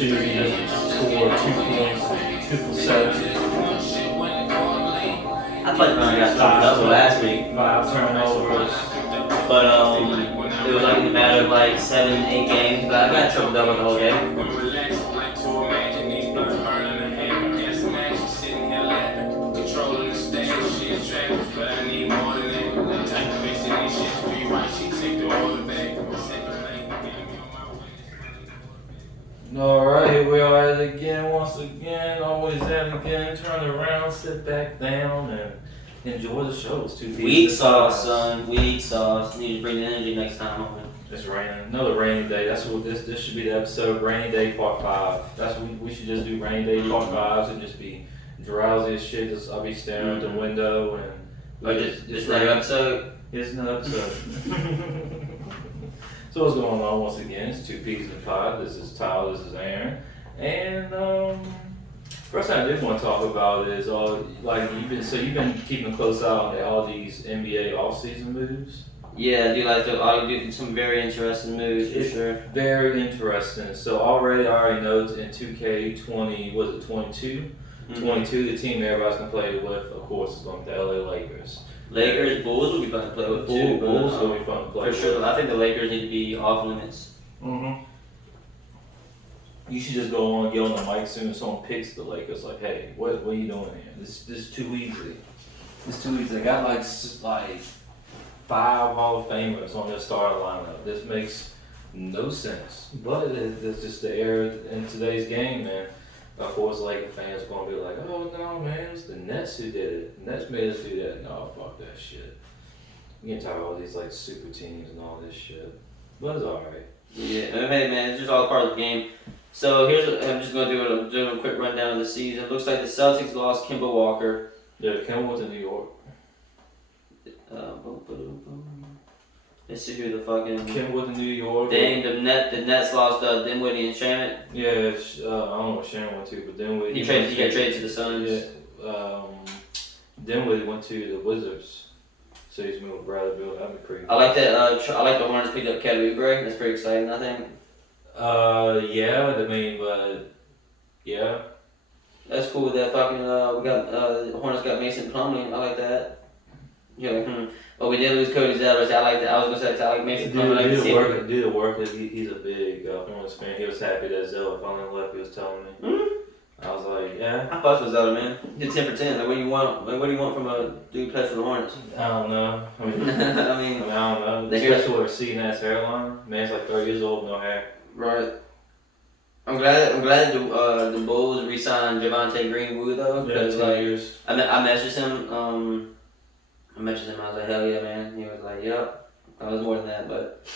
shoes, he just scored 2 points, 2 for 7. I played when I got tripped up last week. 5 turnovers. But it was like in a matter of like 7, 8 games, but I got triple double the whole game. Alright, here we are at it again, once again, always at it again, turn around, sit back down, and enjoy the show. It's 2 pieces. Weak sauce, son. Weak sauce. Need to bring the energy next time, homie. It's raining. Another rainy day. That's what this should be the episode. Rainy day part 5. That's what we should just do. Rainy day part 5s and just be drowsy as shit. I'll be staring out the window and. Just another episode. It's another episode. So what's going on once again? It's 2 Peas in a Pod. This is Tyler. This is Aaron. And first thing I did want to talk about is you've been keeping close eye on all these NBA off-season moves. Yeah, do some very interesting moves for sure. Very interesting. So I already know in 2K20, was it 22? Mm-hmm. 22, the team everybody's gonna play with, of course, is going to be the LA Lakers. Bulls will be fun to play with too. Bulls will be fun to play with. For sure. I think the Lakers need to be off limits. Mm-hmm. You should just go on and get on the mic as soon as someone picks the Lakers. Like, hey, what are you doing here? This is too easy. It's too easy. They got like 5 Hall of Famers on their starting lineup. This makes no sense. But it's just the era in today's game, man. Of course, Lakers fans are going to be like, oh, no, man, it's the Nets who did it. The Nets made us do that. No, fuck that shit. You can talk about all these, like, super teams and all this shit. But it's alright. Yeah, hey, man, it's just all part of the game. So I'm just going to do a quick rundown of the season. It looks like the Celtics lost Kemba Walker. Yeah, Kemba went to New York. Let's see who the fucking... Kemba went to New York. Dang, the Nets lost Dinwiddie and Shannon. Yeah, I don't know what Shannon went to, but Dinwiddie... He got traded to the Suns. Yeah, Dinwiddie went to the Wizards. So he's moving with Bradley Beal. That'd be pretty cool. I like that. I like the Hornets picked up Kelly Oubre. That's pretty exciting, I think. Yeah. That's cool that fucking, the Hornets got Mason Plumlee. I like that. You're like, But we did lose Cody Zeller, so I like that. I was going to say, I like Mason Plumlee. Do the work. He's a big Hornets fan. He was happy that Zeller finally left. He was telling me. Mm-hmm. I was like, yeah. I fucked with Zeller, man. He did 10 for 10. Like, what do you want from a dude who plays for the Hornets? I don't know. I mean, I don't know. Especially with a receding-ass hairline. Man's like 30 years old, no hair. Right. I'm glad the Bulls re-signed Javonte Green though. Yeah, 2 years. I messaged him. I was like, hell yeah, man. He was like, yep. I was more than that, but.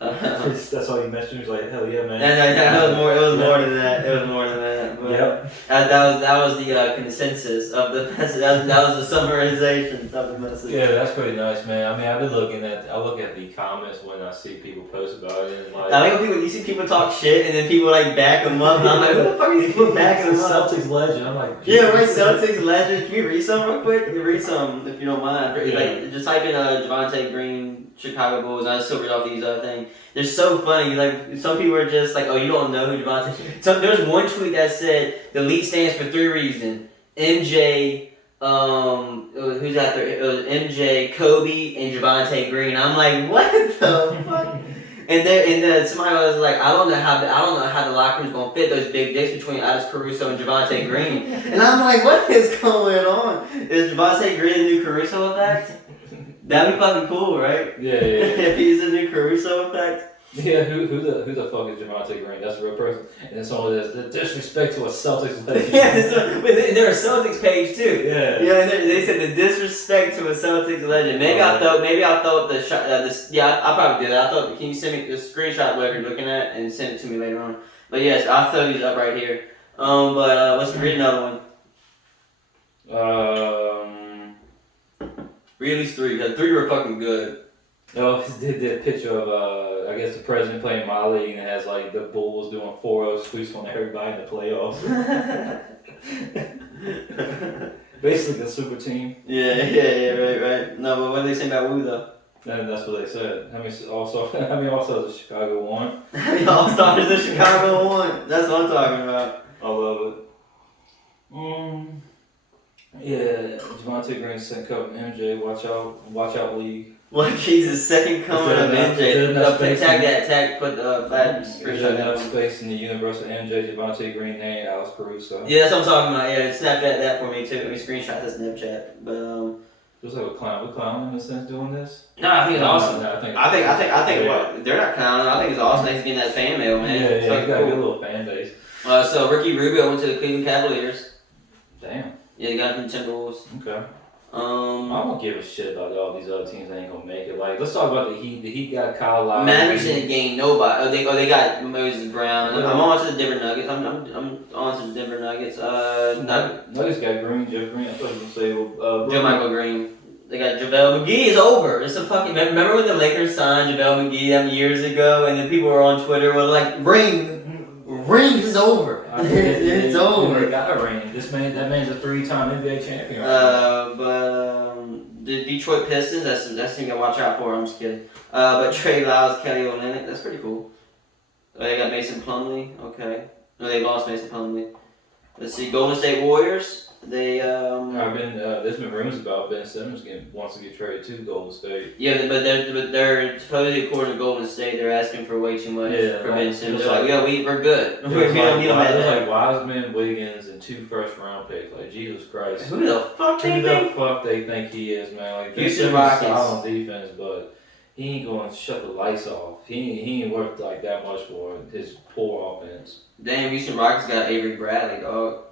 That's all you messaged me. He was like, hell yeah, man. It was more than that. But yep. That was the consensus of the message. That was the summarization of the message. Yeah, that's pretty nice, man. I mean, I look at the comments when I see people post about it, and like. I like when you see people talk shit and then people like back them up. And I'm like, who the fuck are these people backing them up? Celtics legend. I'm like, yeah, right. Celtics legend. Can we read some real quick? Read some if you don't mind. Yeah. Like, just type in Javonte Green, Chicago Bulls. I still read off these other things. They're so funny. Like some people are just like, oh, you don't know who Javonte. So there's one tweet that said the league stands for 3 reasons: MJ, who's out there? It was MJ, Kobe, and Javonte Green. I'm like, what the fuck? And then somebody was like, I don't know how the locker room's gonna fit those big dicks between Alex Caruso and Javonte Green. And I'm like, what is going on? Is Javonte Green the new Caruso effect? That'd be fucking cool, right? Yeah. If he's the new Caruso effect. Yeah, who the fuck is Javonte Green? That's a real person. And then someone that's the disrespect to a Celtics legend. Yeah, they're a Celtics page too. Yeah. Yeah, and they said the disrespect to a Celtics legend. Maybe I thought the shot. I'll probably do that. I thought, can you send me the screenshot what you're looking at and send it to me later on? But yes, I'll throw these up right here. But let's read another one. Read at least 3. Because 3 were fucking good. No, they did a picture of, I guess the president playing my league and it has like the Bulls doing 4-0 sweeps on everybody in the playoffs. Basically the super team. Yeah, right. No, but what do they say about Wu though? That's what they said. How many All-Stars does Chicago won? How many All-Stars in Chicago won? That's what I'm talking about. I love it. Yeah, Javante Green second coming. MJ, watch out, league. Like he's the second coming of MJ. Put fat There's screenshot enough that one. space in the universe of MJ, Javante Green, and Alex Caruso. Yeah, that's what I'm talking about. Yeah, Snapchat that for me too. I mean, screenshot that Snapchat. But Looks like we're clowning in a sense doing this. no, I think it's awesome. No, I think what they're not clowning. I think it's awesome. He's getting that fan mail, man. Yeah, It's he's like got a good cool. little fan base. So Ricky Rubio went to the Cleveland Cavaliers. Damn. Yeah, they got him from the Timberwolves. Okay. I don't give a shit about all these other teams that ain't gonna make it. Like, let's talk about the Heat. The Heat got Kyle Lowry. Mavericks didn't gain nobody. They got Moses Brown. I'm on to the Denver Nuggets. I'm on to the Denver Nuggets. Nuggets got Green, Jeff Green. I thought you were gonna say Joe Michael Green. They got JaVale McGee is over. It's a fucking. Remember when the Lakers signed JaVale McGee years ago, and then people were on Twitter were like, "Ring is over. It's over." They got a ring. That man's a 3-time NBA champion. The Detroit Pistons. That's the thing to watch out for. I'm just kidding. But Trey Lyles, Kelly Olynyk. That's pretty cool. They got Mason Plumlee. Okay. No, they lost Mason Plumlee. Let's see. Golden State Warriors. There's been rumors about Ben Simmons wants to get traded to Golden State. Yeah, but they're supposedly, according to Golden State, they're asking for way too much for Ben Simmons. They're like, yo, we're good. We don't need him at that. Like Wiseman, Wiggins, and 2 first-round picks. Like, Jesus Christ. Who the fuck they think he is, man? Like, Houston Rockets. Solid on defense, but he ain't going to shut the lights off. He ain't worth like that much for his poor offense. Damn, Houston Rockets got Avery Bradley, dog.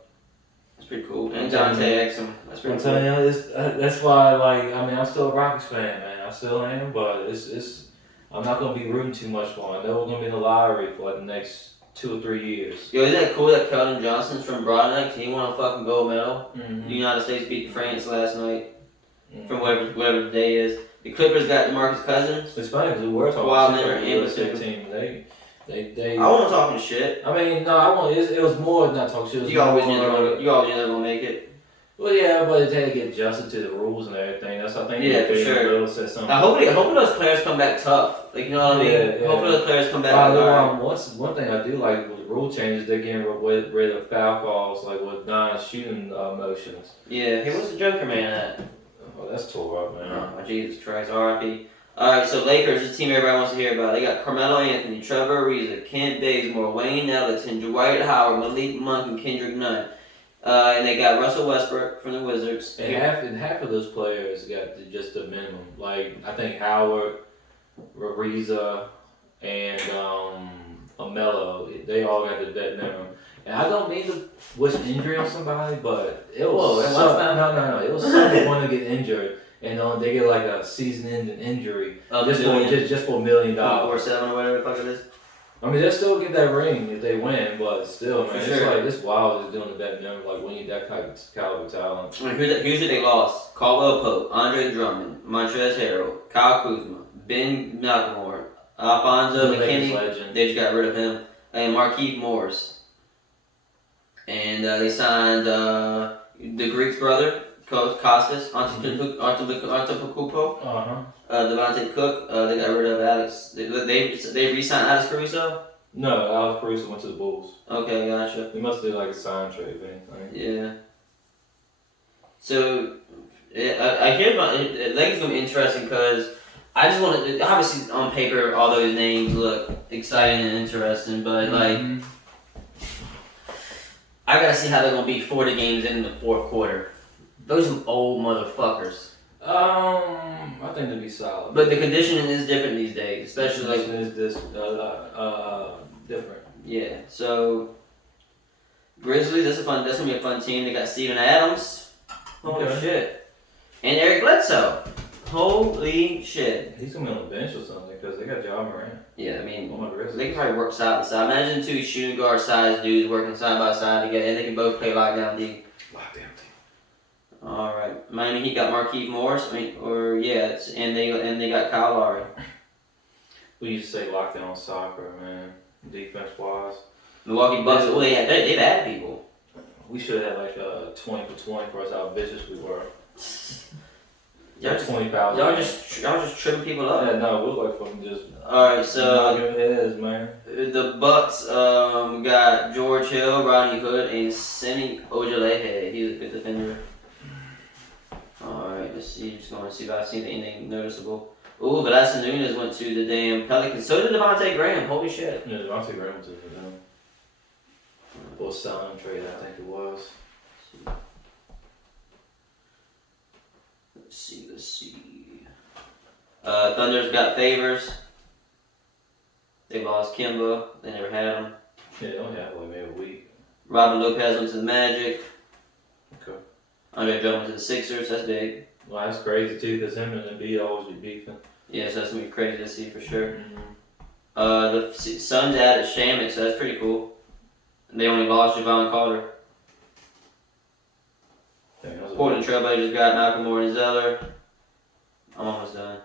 That's pretty cool. And Dante Exum. That's pretty cool. I'm telling you, that's why, like, I mean, I'm still a Rockets fan, man. I still am, but I'm not going to be rooting too much for him. I know we're going to be in the lottery for like the next 2 or 3 years. Yo, isn't that cool that Keldon Johnson's from Broadneck? He won a fucking gold medal. Mm-hmm. The United States beat France last night. From whatever the day is. The Clippers got DeMarcus Cousins. It's funny because we were talking about the USA team. They I wasn't talking shit. I mean, no, it was more not talking shit. You always knew they were gonna make it. Well, yeah, but it had to get adjusted to the rules and everything. That's I think. Yeah, for sure. Hopefully those players come back tough. Like, you know what I mean? Yeah. Hopefully those players come back. One thing I do like with the rule changes, they're getting rid of foul calls, like with non-shooting motions. Yeah, hey, what's the Joker man at? Oh, that's tore up, man. Oh, Jesus Christ, R.I.P. Alright, so Lakers, the team everybody wants to hear about. They got Carmelo Anthony, Trevor Ariza, Kent Bazemore, Wayne Ellington, Dwight Howard, Malik Monk, and Kendrick Nunn. And they got Russell Westbrook from the Wizards. And half of those players got just the minimum. Like, I think Howard, Ariza, and Melo, they all got the vet minimum. And I don't mean to wish injury on somebody, but it was no. It was something when they get injured and they get like a season-ending injury just for $1 million. 4-7 or whatever the fuck it is. I mean, they'll still get that ring if they win, but still, man, For it's sure. like this wild is doing the vet minimum, like when you that kind of caliber talent. I mean, here's who they lost: Caldwell Pope, Andre Drummond, Montrezl Harrell, Kyle Kuzma, Ben McLemore, Alfonso McKinney. They just got rid of him, and Markieff Morris. And they signed the Greek's brother, Kostas Antetokounmpo. Devontae Cook. They got rid of Alex. They re-signed Alex Caruso. No, Alex Caruso went to the Bulls. Okay, gotcha. They must do like a sign trade, if anything. Yeah. So, I hear about it. Lakers gonna be interesting because I just want to. Obviously, on paper, all those names look exciting and interesting, but like. I gotta see how they're gonna beat 40 games in the fourth quarter. Those are old motherfuckers. I think they'd be solid. But the conditioning is different these days, especially like. Is this different? Yeah. So Grizzlies, that's gonna be a fun team. They got Steven Adams. Holy shit. And Eric Bledsoe. Holy shit. He's gonna be on the bench or something because they got Ja Morant. Yeah, I mean, the they can probably work side by side. Imagine 2 shooting guard size dudes working side by side together, and they can both play lockdown D. All right, Miami Heat got Markieff Morris. And they got Kyle Lowry. We used to say lockdown soccer, man. Defense wise. Milwaukee Bucks. Oh yeah, they've had people. We should have had like 20 for 20 for us how vicious we were. Y'all Like just 20,000. y'all just tripping people up. Yeah, no, we're like fucking just. Alright, so knocking heads, man. the Bucks got George Hill, Rodney Hood, and Semi Ojalehe. He's a good defender. Alright, let's see. Just going to see if I see anything noticeable. Ooh, Vanessa Nunes went to the damn Pelicans. So did Devontae Graham. Holy shit. Yeah, Devontae Graham was it, or selling trade, I think it was. Let's see. Thunder's got Favors. They lost Kimba. They never had him. Yeah, they only had like maybe a week. Robin Lopez went to the Magic. Okay. Andre Drummond to the Sixers. That's big. Well, that's crazy too, because him and Embiid always be beefing. Yeah, so that's gonna be crazy to see for sure. Mm-hmm. The Suns added Shamet, so that's pretty cool. They only lost Javon Carter. Portland Trailblazers got Malcolm Morton-Zeller. I'm almost done.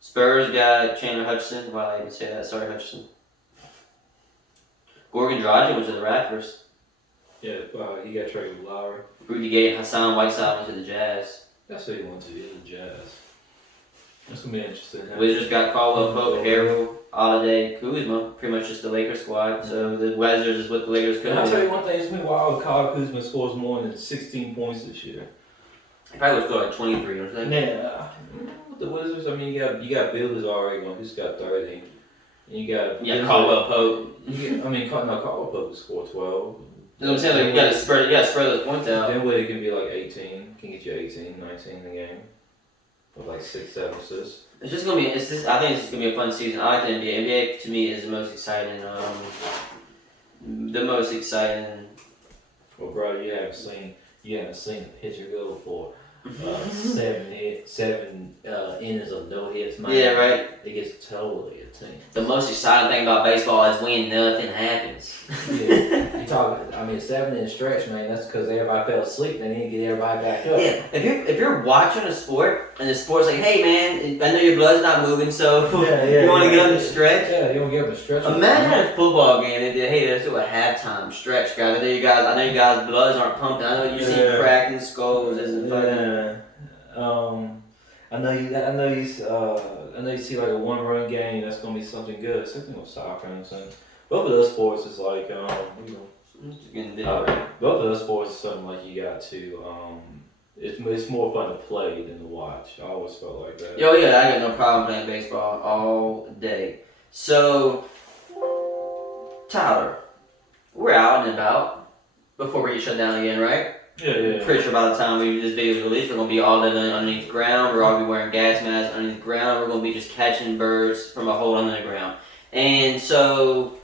Spurs got Chandler Hutchison. Why did I even say that? Sorry, Hutchison. Gorgon Dragic went to the Raptors. Yeah, he got traded with Lowry. Rudy Gay and Hassan Whiteside went to the Jazz. That's what he went to. He's the Jazz. That's gonna be interesting. Wizards got Caldwell Pope, Harrell, Holiday, Kuzma. Pretty much just the Lakers squad. So the Wizards is what the Lakers could. And I'll tell you one thing. It's been wild. Kyle Kuzma scores more than 16 points this year. He probably would score like 23 or something. Yeah. With the Wizards, I mean, you got Builders already going. He's got 30. And you got Caldwell Pope. Caldwell Pope can score 12. You know what I'm saying? Like, you gotta spread those points out. Then it can be like 18. Can get you 18, 19 in the game. With like 6, 7 assists. It's just gonna be. I think it's just gonna be a fun season. I like the NBA. NBA to me is the most exciting. The most exciting. Well, bro, you haven't seen a pitcher go for 7 innings of no hits, man. Yeah, right. It gets totally a team. The most exciting thing about baseball is when nothing happens. Yeah, you talking? I mean, 7 inning stretch, man. That's because everybody fell asleep. They need to get everybody back up. Yeah, if you're watching a sport and the sport's like, hey man, I know your blood's not moving, so you want to get up and stretch. Yeah, you want to get up and stretch. Imagine a football game. They did, hey, let's do a halftime stretch, guys. I know you guys' bloods aren't pumping. I know you see cracking skulls. Isn't yeah. I know you see like a 1-run game. That's gonna be something good. Something with soccer and something. Both of those sports is like both of those sports is something like you got to it's more fun to play than to watch. I always felt like that. Yo, yeah, I got no problem playing baseball all day. So, Tyler, we're out and about before we get shut down again, right? Yeah. Pretty sure by the time this video is released, we're gonna be all living underneath the ground. We're all gonna be wearing gas masks underneath the ground. We're gonna be just catching birds from a hole under the ground. And so,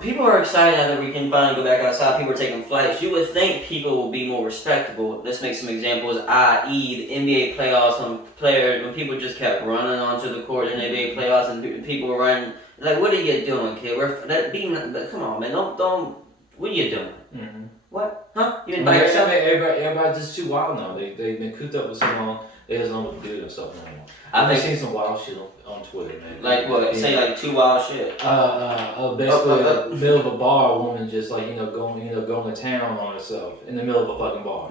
people are excited now that we can finally go back outside. People are taking flights. You would think people will be more respectable. Let's make some examples, i.e. the NBA playoffs when people just kept running onto the court in the NBA playoffs and people were running. Like, what are you doing, kid? Come on, man. Don't. What are you doing? Mm-hmm. What? Huh? You been by yourself? Everybody's just too wild now. They've been cooped up for so long. They just don't know what to do themselves anymore. I've seen some wild shit on Twitter, man. Like what? Say like 2 wild shit. Basically, in the middle of a bar, a woman just like going to town on herself in the middle of a fucking bar.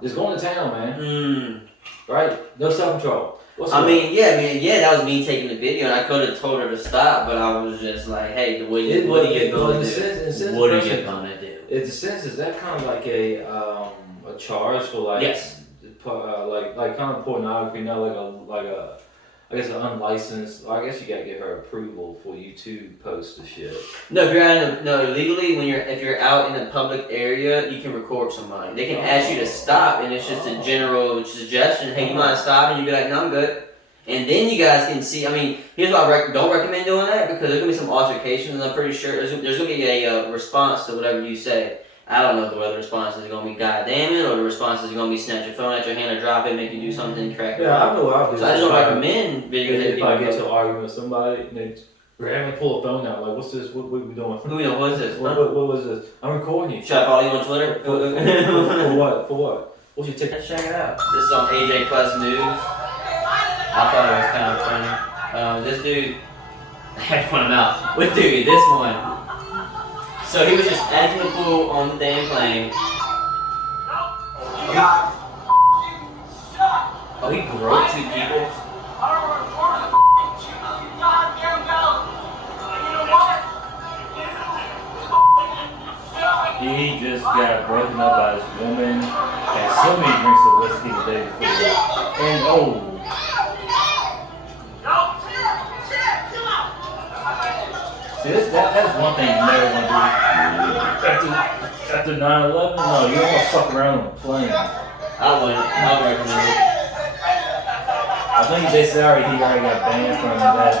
Just going to town, man. Right? No self-control. I mean, that was me taking the video, and I could have told her to stop, but I was just like, hey, what are you gonna do? What are you gonna do? In the sense, is that kind of like a charge for like like kind of pornography, not like a I guess an unlicensed. I guess you gotta get her approval for you to post the shit. No, legally if you're out in a public area, you can record somebody. They can ask you to stop, and it's just a general suggestion. Hey, you mind stopping? You be like, no, I'm good. And then you guys can see. I mean, here's why I don't recommend doing that, because there's gonna be some altercations, and I'm pretty sure there's gonna be a response to whatever you say. I don't know whether the response is gonna be God damn it, or the response is gonna be snatch your phone out your hand or drop it, make you do something, crack. Yeah, I know what I'll do. So I just don't recommend videos. If I get to an argument with somebody, and they randomly pull a phone out, like, what's this? What we doing? What is this? What was this? I'm recording you. Should I follow you on Twitter? For what? For what? What's your ticket? Check it out. This is on AJ Plus News. I thought it was kind of funny. This dude, I had to point him out. What dude? This one. So he was just acting a fool on the damn plane. Oh, he broke 2 people? He just got broken up by his woman, had so many drinks of whiskey the day before. And oh. See, that's one thing you never want to do. After 9/11, no, you don't want to fuck around on a plane. I wouldn't recommend it. I think they said he already got banned from that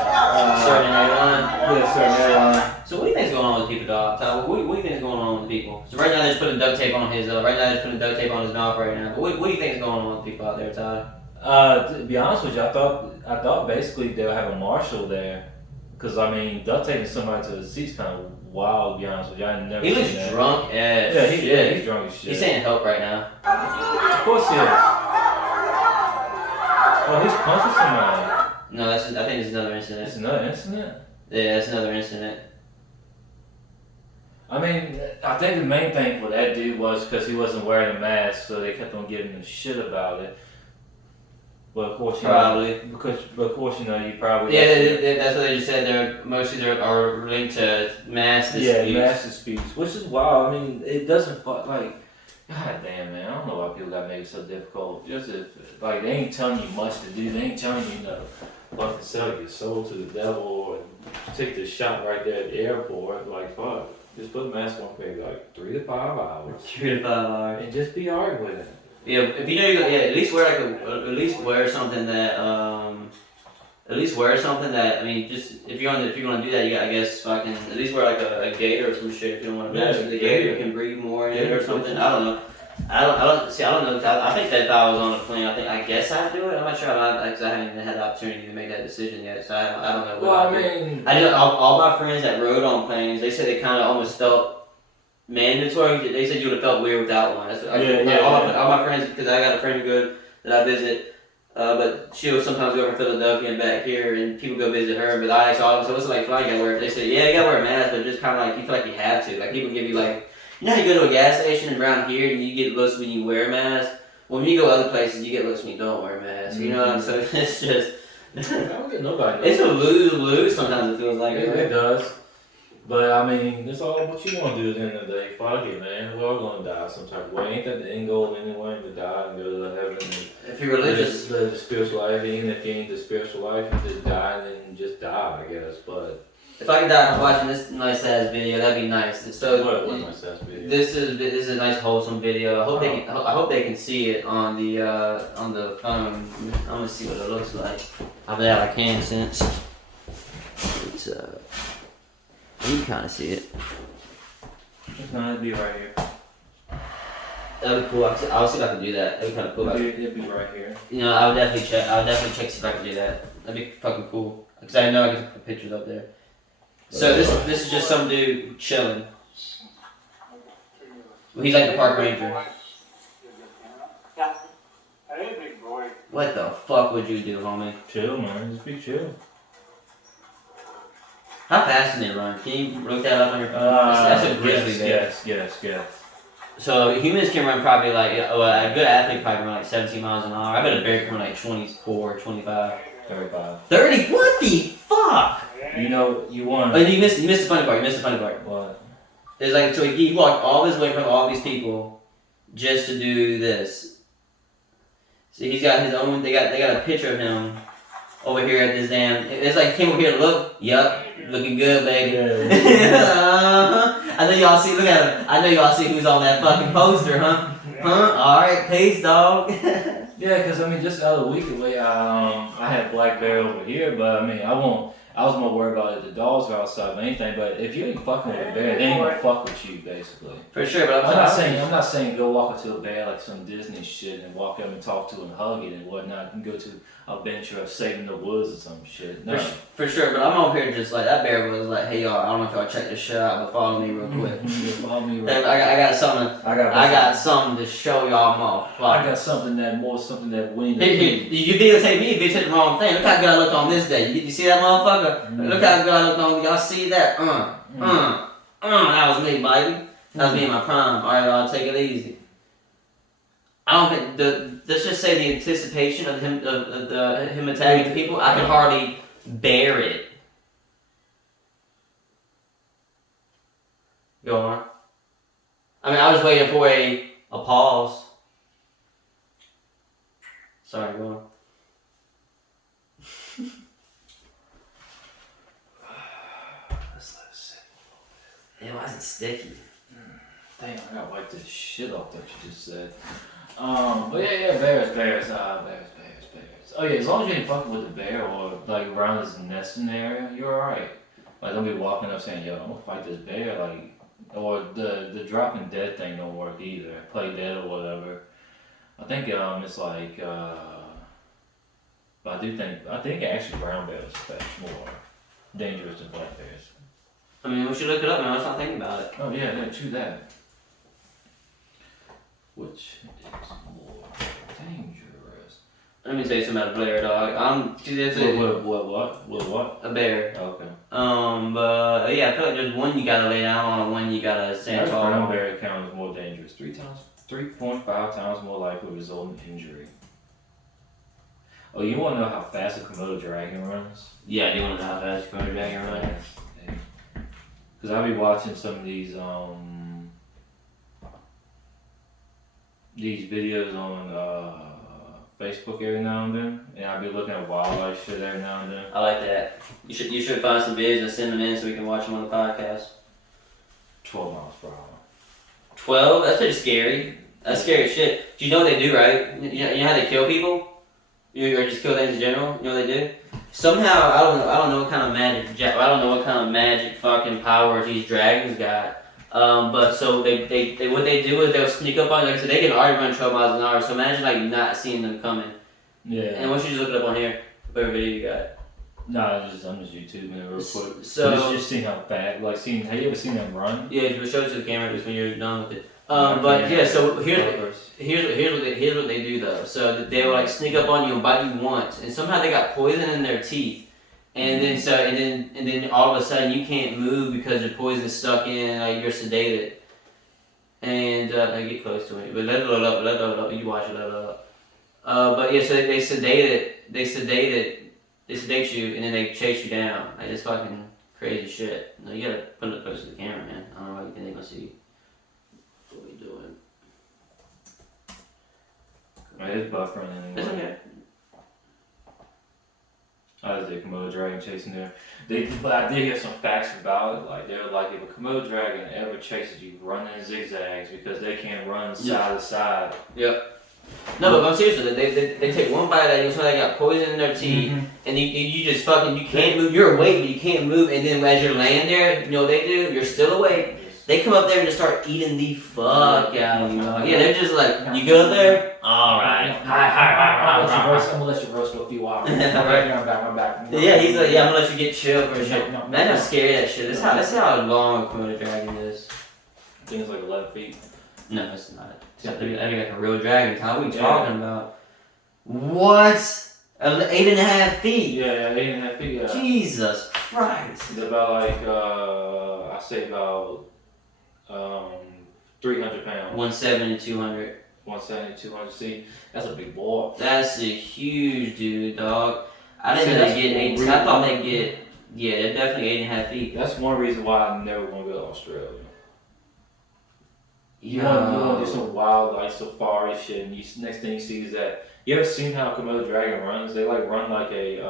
Certain airline. Yeah, certain airline. So what do you think is going on with people, dog? Tyler, what do you think is going on with people? So right now they're just putting duct tape on his. Right now they're just putting duct tape on his mouth right now. But what do you think is going on with people out there, Tyler? To be honest with you, I thought basically they'll have a marshal there, because I mean duct taping somebody to the seat's kind of wild. To be honest with you, I never. He looks seen that. drunk as shit. Yeah, he's drunk as shit. He's saying help right now. Of course he is. Oh, he's punching somebody. No, I think it's another incident. It's another incident? Yeah, it's another incident. I mean, I think the main thing for that dude was because he wasn't wearing a mask, so they kept on giving him shit about it. But of course, Probably. But of course, you probably. Yeah, that's what they just said. They are linked to mass disputes. Yeah, mass disputes, which is wild. I mean, it doesn't like. God damn, man! I don't know why people got made it so difficult. Just if, like, they ain't telling you much to do. They ain't telling you fucking sell your soul to the devil or take the shot right there at the airport. Like, fuck, just put a mask on for maybe like 3 to 5 hours. 3 to 5 hours. And just be alright with it. Yeah, if you know you're gonna, at least wear something that I mean, just if you're gonna do that, you got, I guess, fucking at least wear like a gaiter or some shit if you don't want to mess with the gaiter. You can breathe more in it or something. I don't know. I don't know. I think that if I was on a plane, I guess I'd do it. I'm not sure because I haven't even had the opportunity to make that decision yet. So I don't know. Well, I mean, all my friends that rode on planes, they said they kind of almost felt mandatory. They said you would have felt weird without one. All my friends, because I got a friend that I visit, but she'll sometimes go over to Philadelphia and back here, and people go visit her. But I asked all of them, so what's it like flying? You gotta wear it. They said, yeah, you gotta wear a mask, but just kind of like you feel like you have to. Like people give you like, you know how you go to a gas station around here and you get looks when you wear a mask. Well, when you go other places, you get looks when you don't wear a mask. You know what I'm saying? It's just. I don't get nobody. It's a lose-lose sometimes. It feels like it does. But I mean, it's all what you want to do at the end of the day. Fuck it, man. We're all gonna die some type of way. Ain't that the end goal anyway? To die and go to heaven. And if you're religious, live the spiritual life. Even if you ain't the spiritual life, you just die and then just die, I guess. But if I could die from watching this nice ass video, that'd be nice. So what nice ass video? This is a nice wholesome video. I hope they can see it on the phone. I'm gonna see what it looks like. I bet I can since it's you can kind of see it. It's not. It'd be right here. That'd be cool. I'll see if I can do that. That'd be kind of cool. It'd be right here. You know, I would definitely check. See if I can do that. That'd be fucking cool. Cause I know I can put pictures up there. So this is just some dude chilling. Well, he's like the park ranger. Hey, big boy. What the fuck would you do, homie? Chill, man. Just be chill. How fast can they run? Can you look that up on your phone? That's a grizzly bear. Yes. So humans can run probably like, a good athlete probably can run like 17 miles an hour. I bet a bear can run like 24, 25. 35. 30? What the fuck? You know, you want. Oh, you missed the funny part. What? There's like, so he walked all this way from all these people just to do this. So he's got his own, they got a picture of him over here at this damn, it's like, came over here to look, yup, looking good, baby. I know y'all see, look at him. I know y'all see who's on that fucking poster, huh? Alright, peace, dog. Yeah, because I mean, just the other week away, I had a black bear over here, but I mean, I was more worried about if the dogs are outside than anything. But if you ain't fucking with a bear, they ain't gonna fuck with you, basically. For sure, but I'm not saying go walk up to a bear like some Disney shit and walk up and talk to it and hug it and whatnot and go to a venture of saving the woods or some shit. No. For sure, but I'm over here just like, that bear was like, hey y'all, I don't know if y'all check this shit out, but follow me real quick. Follow me real quick. I got something. I got something to show y'all, motherfucker. I got something that we need. You videotape me, you videotape the wrong thing. Look how good I look on this day. You see that motherfucker? Mm-hmm. Look how good I look on. Y'all see that? That was me, baby. That was me in my prime. Alright, y'all, take it easy. I don't think let's just say the anticipation of him attacking people. I can hardly bear it. Go on. I mean, I was waiting for a pause. Sorry, go on. Let's let it sit. It wasn't sticky. Damn, I gotta wipe this shit off that you just said. But yeah, bears. Oh yeah, as long as you ain't fucking with the bear or like around his nesting area, you're alright. Like don't be walking up saying, yo, I'm gonna fight this bear, like, or the dropping dead thing don't work either. Play dead or whatever. I think it's like but I think actually brown bears are more dangerous than black bears. I mean, we should look it up, man. I was not thinking about it. Oh yeah, true that. Which is more dangerous? Let me tell you something about a bear, dog. What? A bear. Okay. But yeah, I feel like there's one you gotta lay down on and one you gotta stand tall Brown on. bear count is more dangerous. 3.5 times more likely to result in injury. Oh, you want to know how fast a Komodo dragon runs? Yeah, I do want to know how fast Komodo dragon runs. Because I'll be watching some of these videos on Facebook every now and then, and I'll be looking at wildlife shit every now and then. I like that. You should find some videos and send them in so we can watch them on the podcast. 12 miles per hour. 12? That's pretty scary. That's scary as shit. Do you know what they do, right? You know how they kill people? Or just kill things in general? You know what they do? Somehow, I don't know what kind of magic fucking powers these dragons got. But so they what they do is they'll sneak up on you. Like I said, they can already run 12 miles an hour. So imagine like not seeing them coming. Yeah. And once you just look it up on here, whatever video you got. No, I'm just YouTubing it real quick. So just seeing how fast, have you ever seen them run? Yeah, you show it to the camera just when you're done with it. But yeah, so here's what they do though. So they will like sneak up on you and bite you once, and somehow they got poison in their teeth, and then all of a sudden you can't move because your poison is stuck in, like you're sedated. And I get close to it, but let it load up. You watch it, let it load up. But yeah, so they sedate you, and then they chase you down. Like it's fucking crazy shit. No, you gotta put it close to the camera, man. I don't know why you think they're gonna see. What we doing? It's buffering anyway. It's okay. I was a Komodo dragon chasing there. But I did hear some facts about it. Like they're like, if a Komodo dragon ever chases you, run in zigzags because they can't run side to side. Yep. No, but I'm serious. They take one bite at you, so they got poison in their teeth, and you just fucking you can't move. You're awake, but you can't move. And then as you're laying there, you know what they do? You're still awake. They come up there and just start eating the fuck out of you. Yeah, they're just like, you good there? All right. I'm gonna let you roast for a few hours. I'm back. Yeah, he's like, yeah, I'm gonna let you get chill for a No, second. no, Imagine how scary that shit is. That's how long a Komodo dragon is. I think it's like 11 feet. No, it's not. That'd be like a real dragon. How are we talking about? What? 8.5 feet? Yeah, 8.5 feet. Yeah. Jesus Christ. It's about like I say about 300 pounds. 170 to 200. 170, 200. See, that's a big boy. That's a huge dude, dog. I didn't See, know that's they get 8. really I thought they get. Yeah, they're definitely 8.5 feet. That's one reason why I never want to go to Australia. You Yo. want to do some wildlife safari shit, and next thing you see is that, you ever seen how a Komodo dragon runs? They like run like a.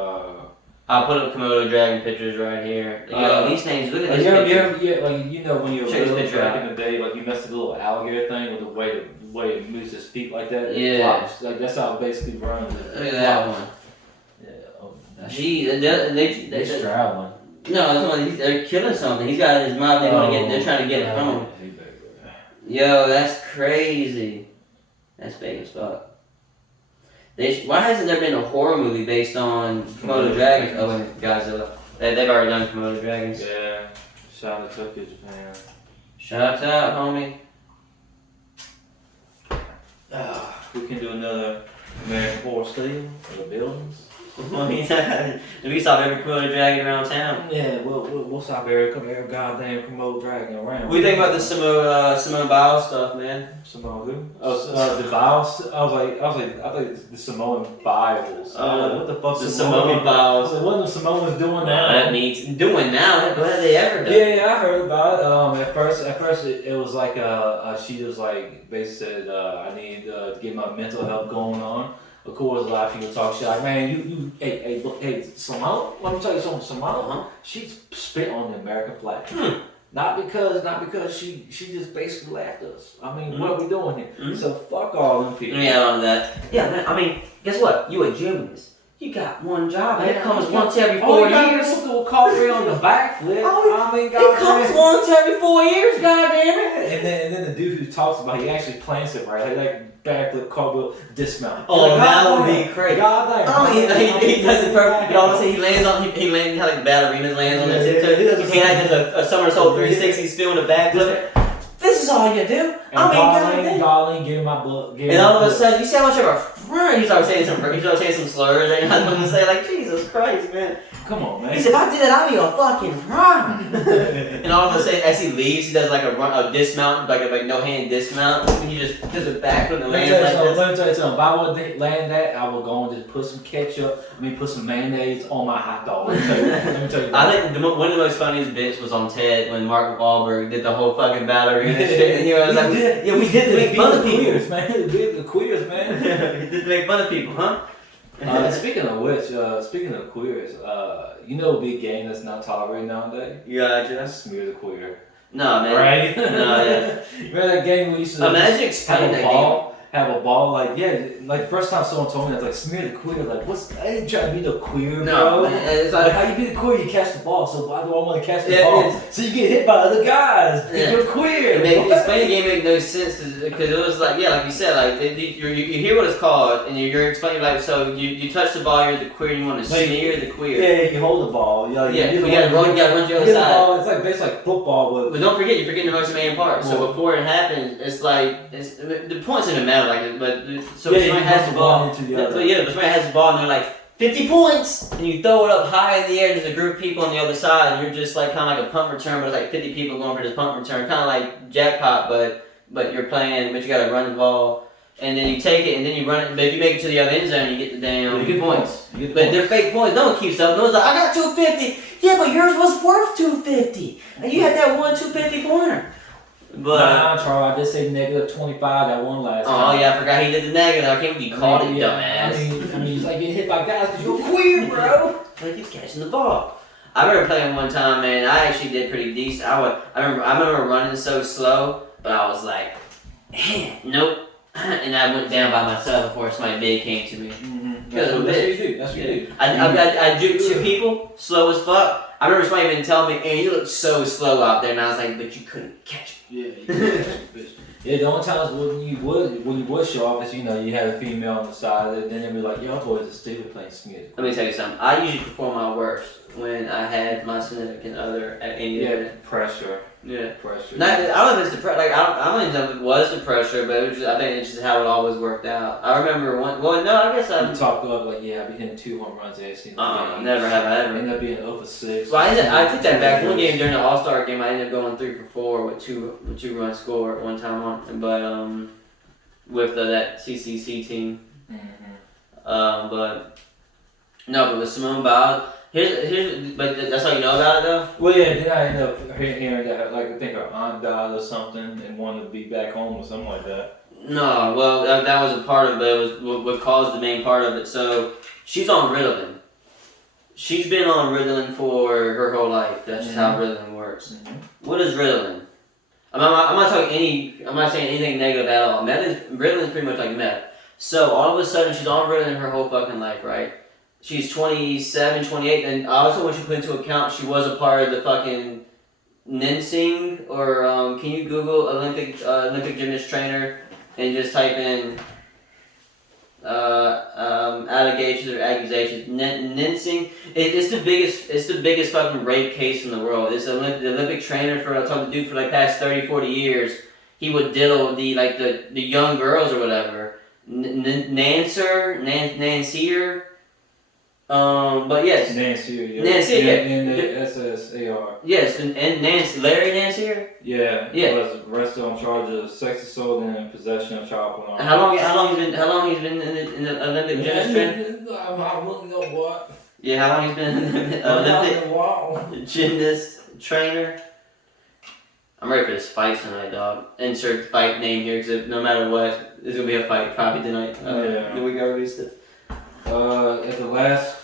I'll put up Komodo dragon pictures right here. Yo, these things. Look at this picture. Like you know when you're Check this little picture back out. in the day, like you messed with the little alligator thing with the way it moves his feet like that. It Yeah. flops. Like that's how it basically runs. It Look at that flops. one. Yeah. Oh, that's Gee, they straddling. No, they're killing something. He's got his mouth. They're trying to get it from him. Yo, that's crazy. That's fake as fuck. Why hasn't there been a horror movie based on Komodo dragons? Oh, wait, Godzilla. They've already done Komodo dragons. Yeah. Shout out to Tokyo, Japan. Shouts out, homie. We can do another American Horror Steel or the buildings. Well, we stop every Komodo dragon around town. Yeah, we'll stop every goddamn Komodo dragon around. What do you think about the Simone Biles stuff, man? Samoan who? Oh, the Biles. I thought the Samoan Bibles. What the fuck? The Simone Biles. So what are the Samoans doing now? That means doing now. What have they ever done? Yeah, I heard about it. At first, it was like she was like basically said I need to get my mental health going on. Of course, a lot of people talk shit like, man, hey, Simone. Let me tell you something, Simone. She spit on the American flag. Not because she just basically laughed at us. I mean, what are we doing here? So fuck all them people. Yeah, on that. Yeah, man. I mean, guess what? You a gymnast. You got one job, and it comes once every 4 years. Oh, call me on the backflip. It comes once every 4 years, goddamn it. And then the dude who talks about he actually plans it right, like backflip, cartwheel, dismount. Oh, like, that would be crazy. He does it perfect. You know what I'm saying? He lands how like ballerinas lands on that tiptoe. He had a somersault 360 spin with a backflip. This is all you do. And Darlene, give me my book. And all of a sudden, you see how much of a friend he started saying some slurs. And I was gonna say like, Jesus Christ, man. Come on, man. He said, if I did that, I'd be a fucking front. And all of a sudden, as he leaves, he does like a dismount, like no hand dismount. And he just does a backflip and lands like this. Let me tell you something. If I would land that, I would go and just put some put some mayonnaise on my hot dog. Let me tell you. I think one of the most funniest bits was on TED when Mark Wahlberg did the whole fucking ballerina shit. And he was like, yeah, we did to make fun of people. We did the queers, man. We did to make fun of people, huh? Speaking of which, speaking of queers, you know a big game that's not tolerated nowadays? Yeah, That's Smear the Queer. No, man. Right? No, yeah. Remember that game we used to Imagine explaining that game. Have a ball, like first time someone told me, I was like, Smear the Queer, like, I ain't trying to be the queer, no, bro. Man, it's like, how you be the queer, you catch the ball, so why do I want to catch the ball? So you get hit by other guys, because you're queer. Explaining the game made no sense, because it was like, yeah, like you said, like, you hear what it's called, and you're explaining, like, so you touch the ball, you're the queer, you want to smear the queer. Yeah, you hold the ball. You gotta run to the other side. It's like basically like football, but don't forget, you're forgetting the most main part. So before it happens, it's like the points didn't matter, like, but so somebody has the ball. But somebody has the ball, and they're like 50 points, and you throw it up high in the air. There's a group of people on the other side, and you're just like kind of like a punt return, but it's like 50 people going for this punt return, kind of like jackpot, but you're playing, but you got to run the ball. And then you take it, and then you run it. But if you make it to the other end zone, you get the damn points. But they're fake points. No one keeps up. No one's like, I got 250. Yeah, but yours was worth 250, and you had that one 250 pointer. But nah, Charles, I did say negative 25 that one last time. Oh yeah, I forgot he did the negative. I can't believe you called it, dumbass. I mean, he's like getting hit by guys because you're queer, bro. Like he's catching the ball. I remember playing one time, man. I actually did pretty decent. I remember running so slow, but I was like, nope. And I went down by myself before somebody big came to me. That's what you do. That's what you do. I juked two people, slow as fuck. I remember somebody even telling me, "Hey, you look so slow out there," and I was like, "But you couldn't catch me." Yeah, you couldn't catch me, bitch. Yeah, the only times when you would show off is you had a female on the side, and then they'd be like, "Y'all boys are stupid playing Smith." Let me tell you something. I usually perform my worst when I had my significant other at any event. Pressure. Yeah, pressure. I don't know if it's the pressure. Like I don't even know if it was the pressure, but it was just, I think it's just how it always worked out. I remember one. Well, no, I guess I. You talked up like, yeah, I've been hitting 2 home runs actually. Never have I ever. Ended up being 0 for 6. Well, I took that back. One game during the All-Star game, I ended up going 3 for 4 with two runs scored one time on, but with that CCC team. But no, but with Simone Biles. But that's how you know about it though? Well, yeah, then I ended up hearing that, like, I think her aunt died or something and wanted to be back home or something like that. No, well, that was a part of it. It was what caused the main part of it. So, she's on Ritalin. She's been on Ritalin for her whole life. That's just how Ritalin works. What is Ritalin? I'm not saying anything negative at all. Ritalin is pretty much like meth. So, all of a sudden, she's on Ritalin her whole fucking life, right? She's 27, 28, and also when she put into account, she was a part of the fucking NSYNC, or can you Google Olympic gymnast trainer and just type in allegations or accusations? NSYNC. It's the biggest fucking rape case in the world. It's the Olympic trainer for the dude for like past 30, 40 years. He would diddle the young girls or whatever. Nancy. But yes. Nancy, yeah. Nancy, yeah. And the SSAR. Yes, and Nancy, Larry Nancier? Yeah. Yeah. Was arrested on charges of sex assault and possession of child pornography. And how long he's been in the Olympic gymnast training? I'm looking up what? Yeah, how long he's been in the Olympic gymnast trainer? I'm ready for this fight tonight, dog. Insert fight name here, because no matter what, there's gonna be a fight probably tonight. The week I released it. At the last,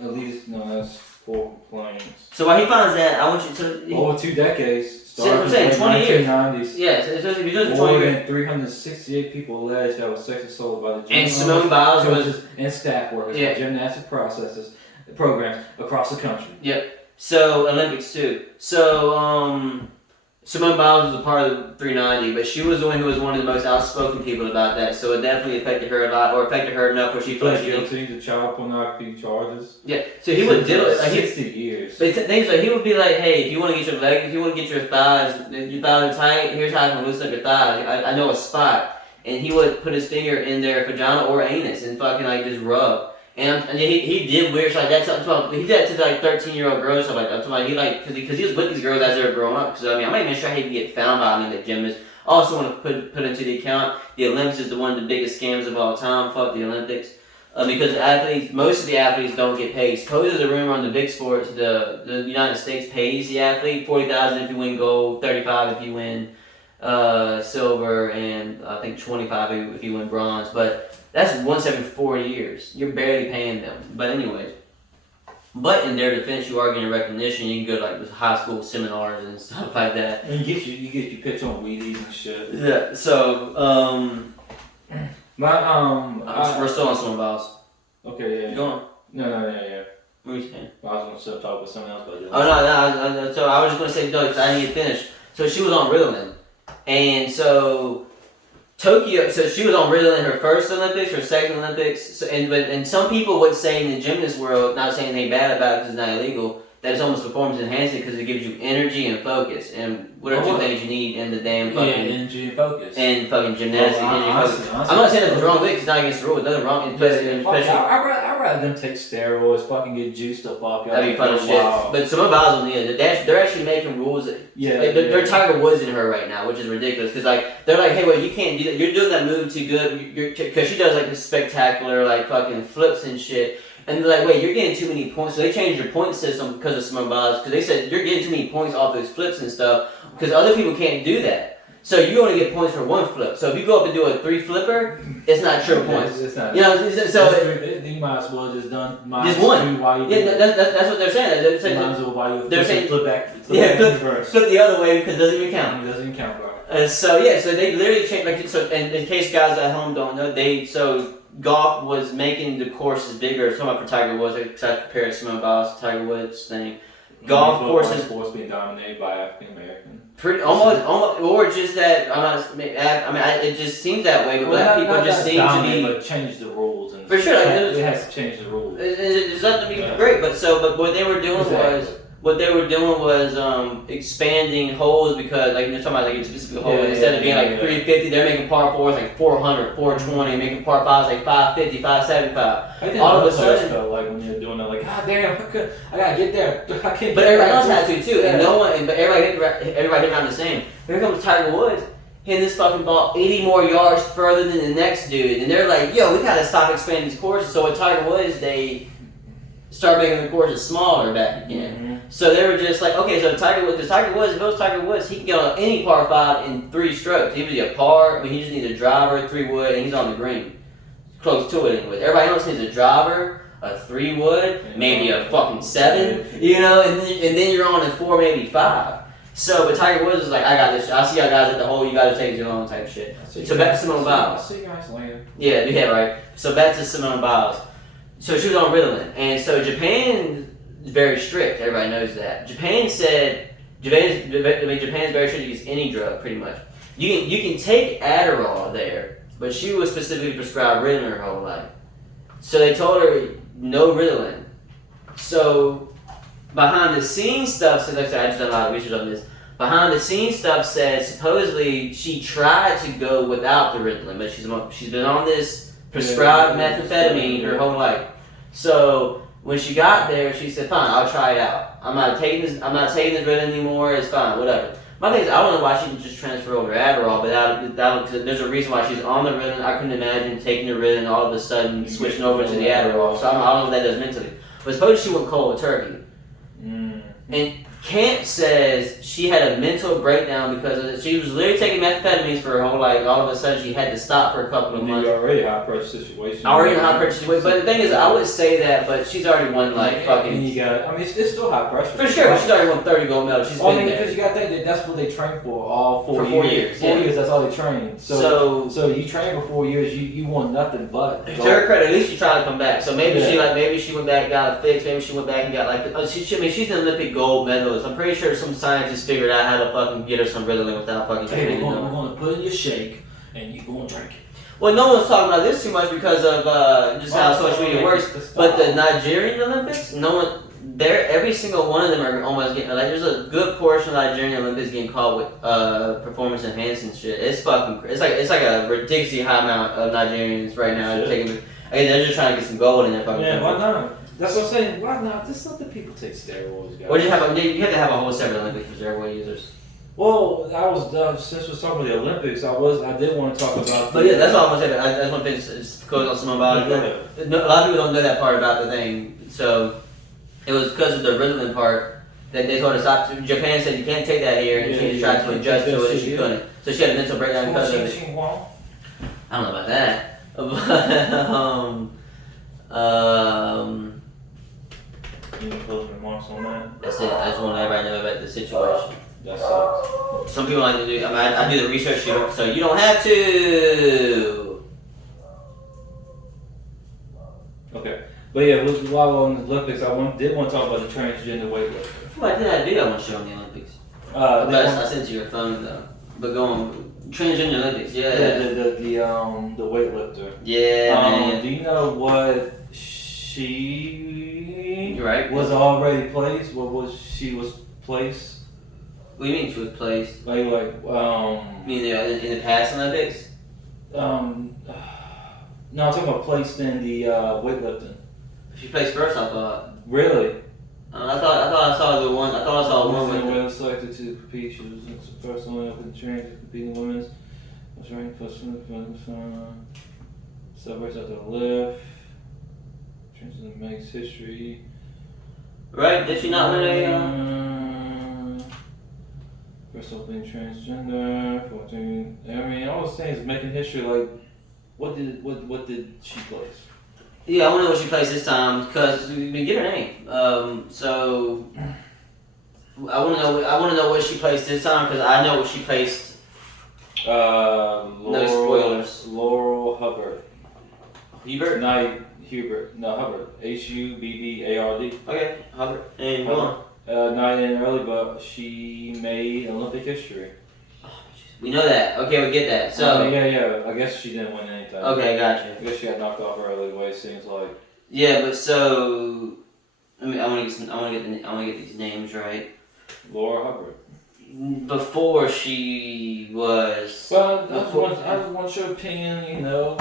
at least, no, that's 4 complaints. So while he finds that, I want you to. Over 2 decades. So I'm saying 20 years. 1990s. Yeah, so if you're doing it for 20 More years. than 368 people alleged that was sex assaulted by the gym And Simone Biles was. and staff workers Yeah. for gymnastic programs across the country. So Olympics too. So Simone Biles was a part of the 390, but she was the one who was one of the most outspoken people about that. So it definitely affected her a lot, or affected her enough where she felt Pled she guilty to child pornography charges. Yeah. So he would deal with 60 years. But things like he would be like, hey, if you want to get your leg, if you want to get your thighs are tight, here's how I can loosen up your thighs. I know a spot, and he would put his finger in their vagina or anus and fucking like just rub. And he did weird shit like that. He did that to like 13-year-old girls, stuff like that. Because he was with these girls as they were growing up. Because I mean, I'm not even sure how he could get found by Olympic gymnasts. Also want to put into the account, the Olympics is one of the biggest scams of all time. Fuck the Olympics. Because most of the athletes don't get paid. Suppose there's a rumor on the big sports, the United States pays the athlete $40,000 if you win gold, $35,000 if you win silver, and I think $25,000 if you win bronze. But that's once every 4 years. You're barely paying them. But anyways, in their defense, you are getting recognition. You can go to like high school seminars and stuff like that. And you get your pitch on weed eating and shit. Yeah. So we're still on Simone Biles. Okay, yeah. You going? No. What are you saying? I was gonna still talk with someone else about this. Oh no. So I was just gonna say no, because I didn't get finished. So she was on Ritalin, and so Tokyo. So she was on Ritalin her first Olympics, her second Olympics. So, and some people would say in the gymnast world, not saying anything bad about it because it's not illegal, that it's almost performance enhancing because it gives you energy and focus. And what are 2 things you need in the damn fucking energy and focus. And fucking gymnastics. Honestly, I'm not saying that's wrong with it, 'cause it's not against the rules. It doesn't wrong. I'd rather them take steroids, fucking get juiced the fuck up. That'd be fun as shit. But Simone Biles on the end, they're actually making rules. They're Tiger Woods in her right now, which is ridiculous. Because like they're like, hey, well, you can't do that. You're doing that move too good. Because she does like this spectacular like fucking flips and shit. And they're like, wait, you're getting too many points. So they changed your point system because of Simone Biles. Because they said you're getting too many points off those flips and stuff. Because other people can't do that. So you only get points for 1 flip. So if you go up and do a 3 flipper, it's not true points. It's not. You know, you might as well just done just one. That's what they're saying. They're saying might as well while you they're saying flip back. Flip the other way because it doesn't even count. It doesn't even count, bro. So they literally changed like so. And in case guys at home don't know, golf was making the courses bigger. Talking about for Tiger Woods, I compared Simone Biles to Tiger Woods thing. Golf courses. Sports being dominated by African American. Pretty almost, or just that. It just seems that way. But black people just seem to be. But change the rules and for sure, it has to change the rules. It's not to be great, but what they were doing was expanding holes because like you're talking about like a specific hole instead of being like 350, they're making par 4s like 400, 420, making par 5s like 550, 575. All of a sudden, felt like when you're doing that, like God damn, I gotta get there. I can't. But everybody else had to too, and no one. But everybody hit around the same. Here comes Tiger Woods. Hitting this fucking ball 80 more yards further than the next dude, and they're like, "Yo, we gotta stop expanding these courses." So with Tiger Woods, they start making the courses smaller back again. Mm-hmm. So they were just like, okay, so Tiger Woods, if it was Tiger Woods, he can get on any par 5 in 3 strokes. He would be a par, he just needs a driver, 3 wood, and he's on the green. Close to it anyway. Everybody else needs a driver, a 3 wood, maybe a fucking 7, you know, and then you're on a 4, maybe 5. So, but Tiger Woods was like, I got this. I see y'all guys at the hole. You gotta take your own type shit. So back to Simone Biles. I'll see you guys later. Yeah, right. So back to Simone Biles. So she was on Ritalin, and so Japan is very strict. Everybody knows that. Japan's very strict against any drug, pretty much. You can take Adderall there, but she was specifically prescribed Ritalin her whole life. So they told her no Ritalin. So behind the scenes stuff says, like I said, I just done a lot of research on this. Behind the scenes stuff says supposedly she tried to go without the Ritalin, but she's been on this prescribed methamphetamine her whole life. So When she got there, she said, "Fine, I'll try it out. I'm not taking this Ritalin anymore. It's fine, whatever." My thing is, I don't know why she didn't just transfer over to Adderall, but cause there's a reason why she's on the Ritalin. I couldn't imagine taking the Ritalin and all of a sudden switching over to the Adderall. So I don't know what that does mentally. But suppose she went cold turkey. And Camp says she had a mental breakdown because she was literally taking methamphetamines for her whole life. All of a sudden, she had to stop for a couple of months. You're already high pressure situation. Already in a high pressure situation. But the thing is, I would say that, but she's already won fucking. And you got, I mean, it's still high pressure. For sure, but she's already won 30 gold medals. She's been there. Because you got to think that that's what they train for all 4 years. 4 years. 4 years, that's all they train. So you train for 4 years, you want nothing but. To her credit, at least she tried to come back. So maybe she went back, got a fix. Maybe she went back and got she's an Olympic gold medalist. I'm pretty sure some scientists figured out how to fucking get her some Ritalin without fucking. Hey, we're gonna put in your shake and you're gonna drink it. Well, no one's talking about this too much because of just how social media works. But the Nigerian Olympics, every single one of them are almost getting there's a good portion of Nigerian Olympics getting caught with performance enhancing shit. It's like a ridiculously high amount of Nigerians right now they're just trying to get some gold in their fucking. Yeah, why not? That's what I'm saying. Why not? Just let the people take steroids, guys. What you have to have a whole separate Olympics for steroid users. Well, since we're talking about the Olympics, I did want to talk about. But yeah, that's all I'm gonna say. I just want to finish close on some about it. A lot of people don't know that part about the thing. So it was because of the Ritalin part that they told her stop. Japan said you can't take that here, and she tried to adjust to it, and she couldn't. So she had a mental breakdown because of it. I don't know about that, but Any closing remarks on that? that's it. I just want everybody to know about the situation. That sucks. Some people like to do. I do the research here, so you don't have to. Okay, but yeah, while we're on the Olympics, did want to talk about the transgender weightlifter. Well, I did that one show on the Olympics. I sent to your phone though. But go on. Transgender Olympics, yeah. The weightlifter. Yeah, man. Do you know what she was already placed? What was she was placed? What do you mean she was placed? You mean in the past Olympics? No, I'm talking about placed in the weightlifting. She placed first, I thought. Really? I thought I saw the one. I thought I saw one with. Well selected to compete. She was the first one up in the train to competing women's. Was ranked first celebrates after the lift. Transgender makes history. Right? Did she not win a? First opening transgender. 14. I mean, all I was saying is making history. Like, what did she place? Yeah, I want to know what she placed this time because we didn't get her name. So I want to know what she placed this time because I know what she placed. No spoilers. Laurel Hubbard. Hubert? No, Hubbard. Hubbard. Okay, Hubbard. And go on. Night in early, but she made Olympic history. We know that. Okay, we get that. So yeah. I guess she didn't win anything. Okay, gotcha. I guess she got knocked off early. The way it seems like. Yeah, but so I want to get these names right. Laura Hubbard. Before she was. Well, I just want your opinion. You know,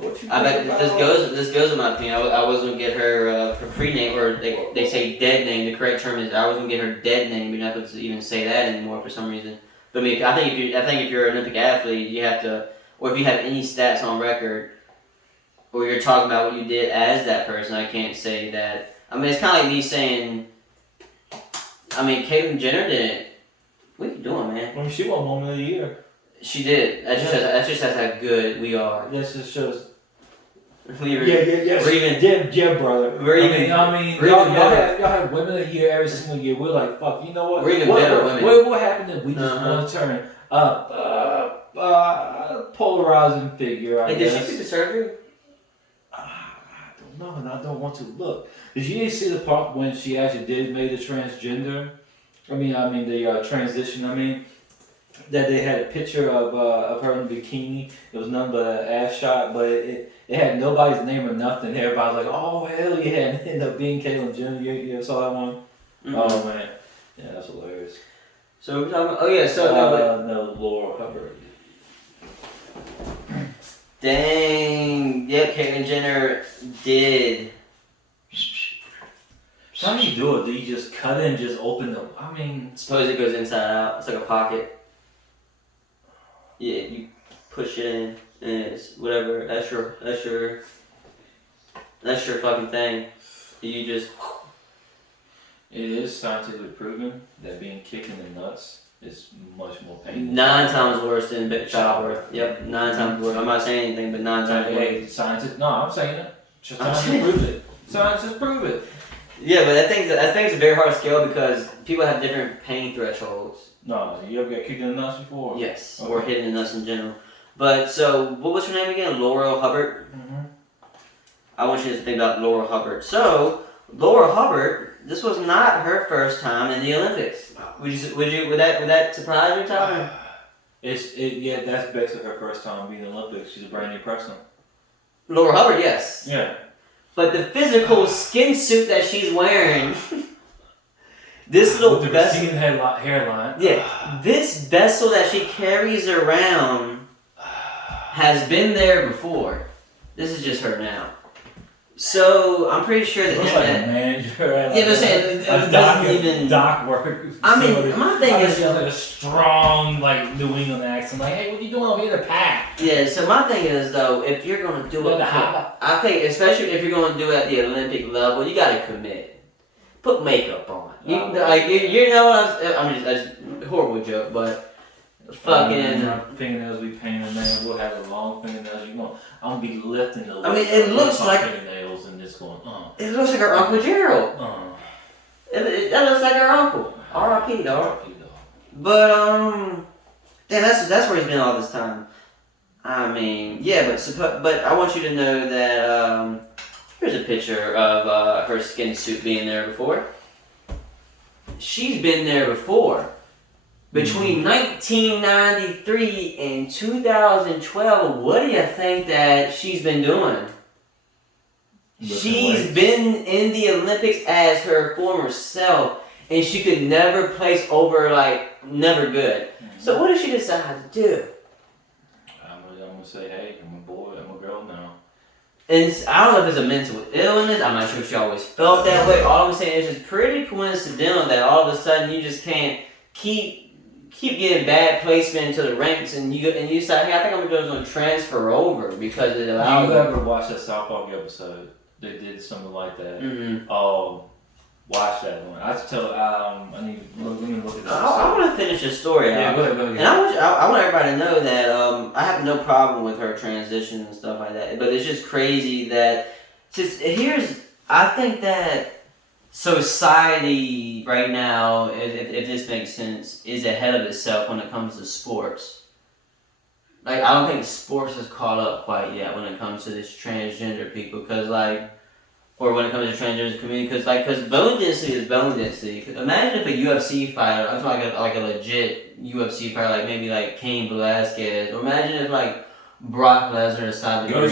what you. I bet this goes in my opinion. I was gonna get her pre-name, or they say dead name. The correct term is I was gonna get her dead name. You're not supposed to even say that anymore for some reason. But I mean, I think if you're an Olympic athlete, you have to, or if you have any stats on record, or you're talking about what you did as that person, I can't say that. I mean, it's kind of like me saying, Caitlyn Jenner didn't. What are you doing, man? I mean, she won Woman of the Year. She did. That just shows how good we are. That just shows. Yeah, brother. Y'all have Women of the Year every single year. We're like, fuck, you know what? We're even better women. What happened if we just want to turn polarizing figure, I guess. Did she do the surgery? I don't know, and I don't want to look. Did you see the part when she actually did make the transgender? The transition, that they had a picture of her in a bikini. It was nothing but an ass shot, but it had nobody's name or nothing. Everybody was like, oh, hell yeah, and it ended up being Caitlyn Jenner. You ever saw that one? Mm-hmm. Oh, man. Yeah, that's hilarious. So we're talking about, no, Laura Hubbard. Dang. Yeah, Caitlyn Jenner did. How do you do it? Do you just cut it and just open the? I mean, Suppose it goes inside out. It's like a pocket. Yeah, you push it in, and it's whatever. That's your fucking thing. You just. it is scientifically proven that being kicked in the nuts is much more painful. 9 times worse than childbirth. Yep, 9 times worse. I'm not saying anything, but 9 times worse. Hey, scientists. No, I'm saying it. Just I'm scientists saying- prove it. Scientists prove it. Yeah, but I think it's a very hard scale because people have different pain thresholds. No, you ever got kicked in the nuts before? Yes, Okay. or hitting the nuts in general. But so, what was her name again? Laurel Hubbard. Mm-hmm. I want you to think about Laurel Hubbard. So, Laurel Hubbard, this was not her first time in the Olympics. Would that surprise you, Tyler? Yeah, that's basically her first time being in the Olympics. She's a brand new person. Laurel Hubbard, yes. Yeah. But the physical skin suit that she's wearing, this little With the vessel, receding hairline. yeah, this vessel that she carries around has been there before. This is just her now. So I'm pretty sure the Looks like a internet. manager at Yeah, but I'm saying, it a doesn't even- dock work. I mean, my thing is- she has like a strong like New England accent. Like, hey, what you doing over here in the pack? Yeah. So my thing is though, if you're gonna do Let it, the hop- I think especially if you're gonna do it at the Olympic level, you gotta commit. Put makeup on. You know what I'm just horrible joke, but. Fucking. My fingernails be painted, man. We'll have the long fingernails. I'm gonna be lifting the. I mean, it looks my like- fingernails and just going. It looks like her Uncle Gerald. That looks like her uncle. R.I.P. dog. R.I.P. dog. But damn, that's where he's been all this time. I mean, yeah, but I want you to know that here's a picture of her skin suit being there before. She's been there before. Between 1993 and 2012, what do you think that she's been doing? She's been in the Olympics as her former self, and she could never place over, never good. So what did she decide to do? I'm gonna say, hey, I'm a boy, I'm a girl now. And I don't know if it's a mental illness. I'm not sure if she always felt that way. All I'm saying is it's pretty coincidental that all of a sudden you just can't keep getting bad placement into the ranks, and you decide, hey, I think I'm just going to transfer over because it allows. You ever watch that South Park episode? They did something like that. Mm-hmm. Watch that one. I tell. Let me look at that. I want to finish the story out. Yeah, go ahead. And I want everybody to know that I have no problem with her transition and stuff like that. But it's just crazy that I think that society right now, if this makes sense, is ahead of itself when it comes to sports. Like, I don't think sports has caught up quite yet when it comes to this transgender people, or when it comes to transgender community, because bone density is bone density. Imagine if a UFC fighter, I'm talking like a legit UFC fighter, like maybe like Cain Velasquez, or imagine if Brock Lesnar decided to Go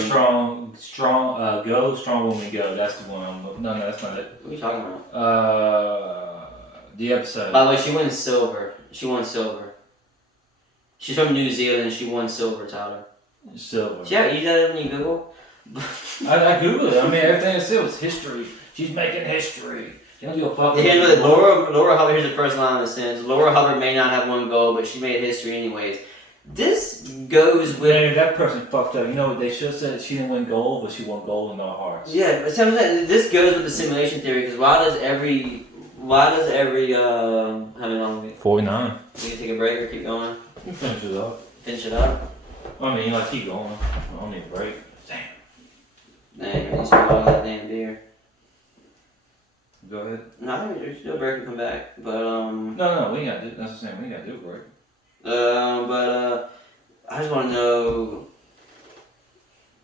strong woman go. That's the one. No, that's not it. What are you talking about? The episode. By the way, she won silver. She's from New Zealand. She won silver, Tyler. Silver. Yeah, you got it when you Google. I Googled it. I mean, everything it said was history. She's making history. You don't give a fuck. Here's what Laura Hubbard. Here's the first line of the sentence. Laura Hubbard may not have won gold, but she made history anyways. This goes with. Man, that person fucked up. You know what they should have said? She didn't win gold, but she won gold in our hearts. Yeah, but sometimes this goes with the simulation theory because why does every how many long? 49. We can take a break or keep going. You finish it up. Finish it up. I mean, keep going. I don't need a break. Damn. Dang, you still all that damn beer. Go ahead. No, I think there's still a break and come back, but No, we ain't got to do. That's the same. We ain't got to do a break. I just want to know.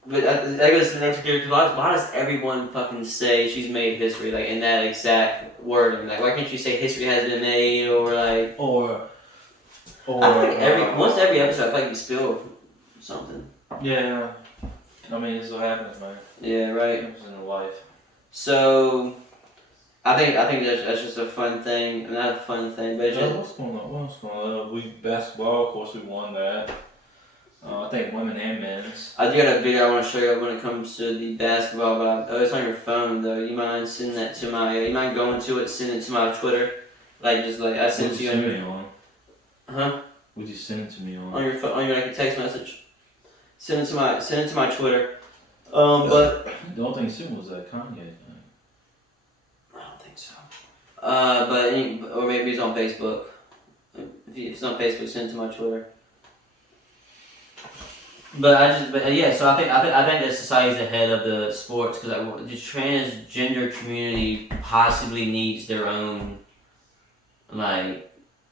But I guess the next year, why does everyone fucking say she's made history, like in that exact wording? Like, why can't you say history has been made, or like? Or. I feel like once every episode, I feel like you spill something. Yeah. I mean, this is what happens, man. Yeah, right. It happens in life. So, I think that's just a fun thing. Not a fun thing, but it's just. What's going on? We basketball, of course, we won that. I think women and men's. I do got a video I want to show you when it comes to the basketball, but it's on your phone though. You mind sending that to my? You mind going to it, send it to my Twitter, like just like I sent it to you on your. Huh? Would you send it to me On your phone, on your like a text message. Send it to my Twitter. But the only thing you sent was that Kanye thing. I don't think so. Or maybe it's on Facebook. If it's on Facebook, send it to my Twitter. But yeah. So I think that society's ahead of the sports because the transgender community possibly needs their own like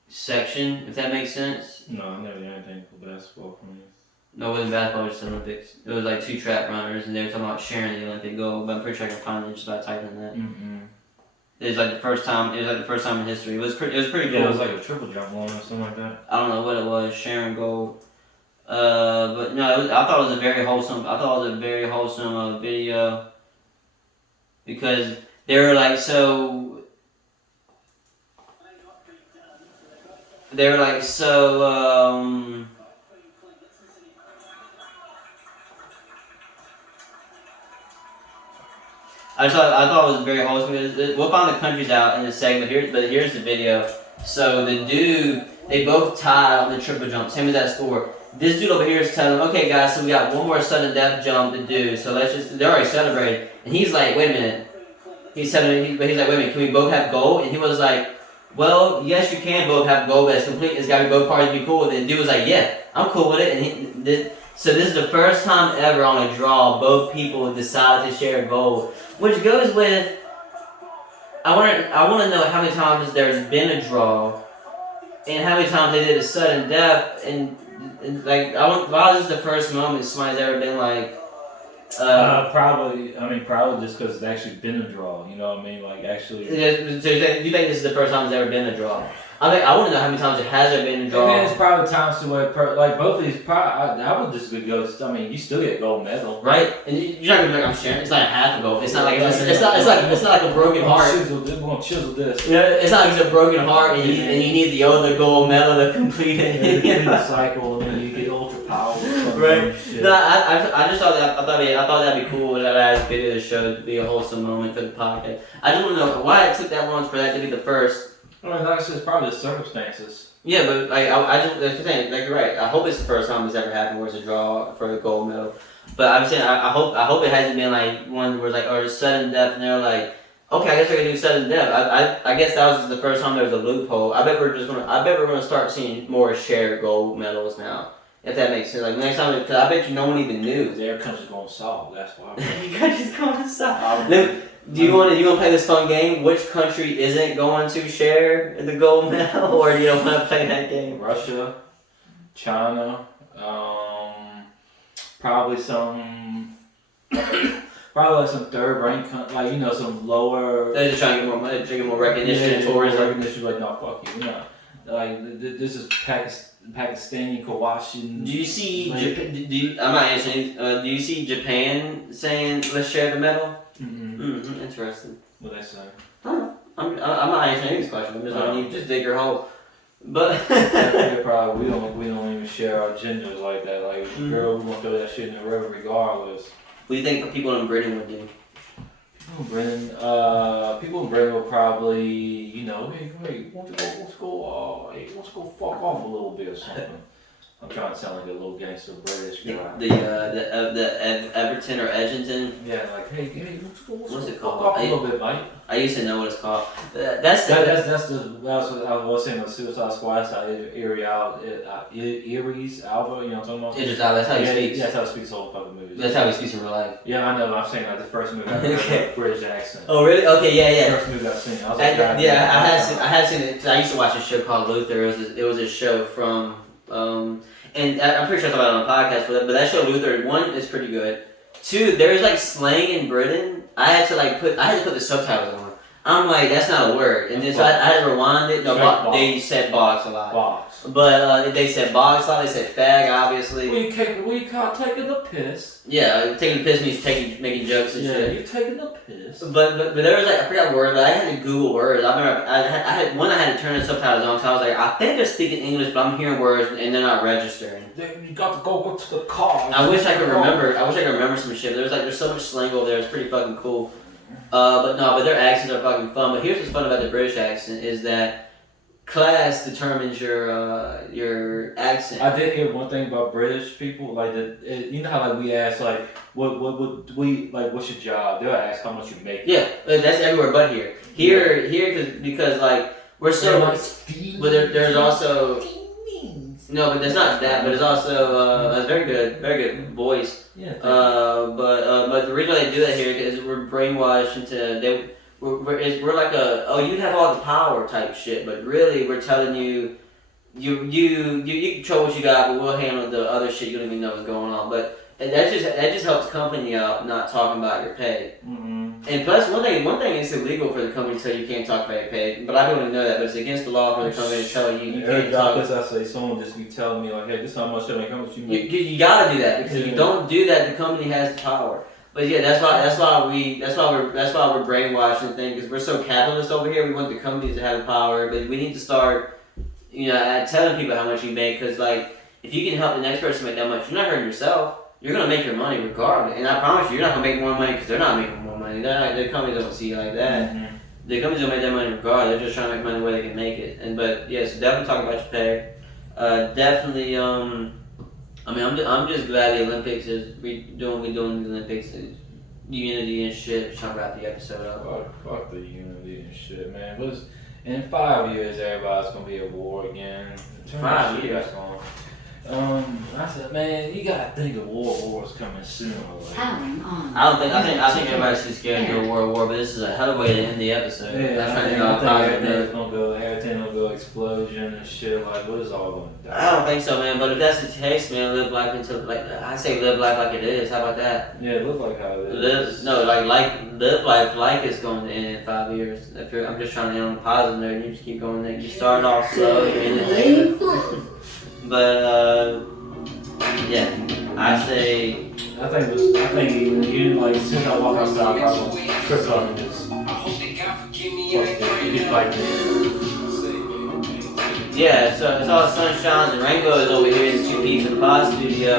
section, if that makes sense. No, I never did anything for basketball for me. No, it wasn't basketball, it was just Olympics. It was like 2 track runners, and they were talking about sharing the Olympic gold. But I'm pretty sure I can find it just by typing that. It was like the first time. It was like the first time in history. It was pretty cool. Yeah, it was like a triple jump one or something like that. I don't know what it was. Sharing gold. But no, I thought it was a very wholesome. I thought it was a very wholesome video because they were like so. They were like so. I thought it was very wholesome. We'll find the countries out in a second, but here's the video. So the dude, they both tied on the triple jump. Same as that score. This dude over here is telling them, okay guys, so we got one more sudden death jump to do. So they're already celebrating. And he's like, wait a minute. He's like, wait a minute, can we both have gold? And he was like, well, yes you can both have gold, but it's complete. It's got to be both parties be cool with it. And the dude was like, yeah, I'm cool with it. And so this is the first time ever on a draw both people decided to share gold. Which goes with, I want to know how many times there's been a draw, and how many times they did a sudden death, and like why is this the first moment somebody's ever been like? Probably just because it's actually been a draw. You know what I mean? Like actually. So you think this is the first time it's ever been a draw? I want to know how many times it has been a draw. And then it's probably times to where like both of these. I would just go. I mean, you still get gold medal, right? And you're not gonna be like, I'm sharing. It's not a half a gold. It's not like it's not like a broken heart. We're gonna chisel this. Yeah, it's not like it's a broken heart and you need the other gold medal to complete it. The cycle, and then you get ultra power. Right. No, I just thought that I thought that'd be cool. That last video to show be a wholesome moment for the podcast. I just want to know why it took that long for that to be the first. I mean, like I said, it's probably the circumstances. Yeah, but like I just that's the thing. Like you're right. I hope it's the first time it's ever happened where it's a draw for a gold medal. But I'm saying I hope it hasn't been like one where it's like or sudden death and they're like, okay, I guess I can do sudden death. I guess that was just the first time there was a loophole. I bet we're gonna start seeing more shared gold medals now. If that makes sense. Like next time, because I bet you no one even knew. Their country's gonna solve. That's why. Your country's gonna solve. Do you want to play this fun game? Which country isn't going to share the gold medal, or do you don't want to play that game? Russia, China, probably some like some third rank, like some lower. They're just trying to get more money, to get more recognition and tourism. Recognition, like no, fuck you, we're not. Like this is Pakistani Kawashin. Do you see? I'm not answering. Do you see Japan saying let's share the medal? Interesting. What they say? I don't know. I'm not answering these questions. I'm just letting you just dig your hole. But yeah, probably we don't even share our genders like that. Like girl, we gonna throw that shit in the river regardless. What do you think people in Britain would do? People in Britain will probably, hey, why don't you go fuck off a little bit or something. I'm trying to sound like a little gangster British guy. The Everton or Edgerton. Yeah, like hey, what's it called? called? Fuck off a little bit, mate. I used to know what it's called. That's what I was saying. The Suicide Squad side Aries, Alba. You know what I'm talking about? Idris Elba. That's how he speaks. That's how he speaks all the fucking movies. That's how he speaks in real life. Yeah, I know. I'm saying like the first movie I heard British accent. Oh really? Okay, yeah. The first movie I've seen. I was like, I had seen it. I used to watch a show called Luther. It was a show from and I'm pretty sure I talked about it on a podcast, but that show Luther, one, is pretty good. Two, there's like slang in Britain. I had to put the subtitles on. I'm like, that's not a word. And then so I had to rewind it. No, they said box a lot. Box. But they said box a lot. They said fag, obviously. We call taking the piss. Yeah, taking the piss means making jokes and shit. Yeah, you taking the piss. But there was like, I forgot word, but I had to Google words. I remember I had to turn the subtitles on, so I was like, I think they're speaking English, but I'm hearing words and they're not registering. You got to go to the car. I wish I could remember some shit. There's so much slang over there. It's pretty fucking cool. But their accents are fucking fun. But here's what's fun about the British accent is that class determines your accent. I did hear one thing about British people, like you know how like we ask like what we like what's your job? They'll ask how much you make. Yeah, that's everywhere but here. Here because like we're so. But there's also. No, but there's not that. But it's also a very good voice. Yeah. But the reason why they do that here is we're brainwashed into we're like you have all the power type shit. But really, we're telling you control what you got, but we'll handle the other shit you don't even know is going on. But that just helps company out not talking about your pay. Mm-hmm. And plus, one thing is illegal for the company to tell you can't talk about your pay. But I don't even know that. But it's against the law for the company to tell you can't talk. Because I say someone just be telling me like, hey, this is how much I make, how much you make. You gotta do that because if you don't do that, the company has the power. But yeah, that's why we're brainwashed and things because we're so capitalist over here. We want the companies to have the power, but we need to start, telling people how much you make because like if you can help the next person make that much, you're not hurting yourself. You're gonna make your money regardless, and I promise you, you're not gonna make more money because they're not making more money. The companies don't see it like that. Mm-hmm. The companies don't make that money regardless. They're just trying to make money where they can make it. But yes, definitely talk about your pay. Definitely. I'm just glad the Olympics is we doing the Olympics, and unity and shit. Just trying to wrap the episode up. Fuck the unity and shit, man. In 5 years, everybody's gonna be at war again. 5 years. I said, man, you gotta think the war's coming sooner or later. I think everybody's too scared to go to war, but this is a hell of a way to end the episode. Yeah, I think everything will go explosion and shit. Like, what is all going to die? I don't think so, man. But if that's the case, man, live life until I say live life like it is. How about that? Yeah, live like how it is. Live life like it's going to end in 5 years. I'm just trying to end on a positive note, and you just keep going there. You start off slow, you end it later. But yeah, I think you like as soon as I walk outside, I probably trip up and just yeah. So it's all sunshine and rainbows over here in the 2 Peaks in the pod studio.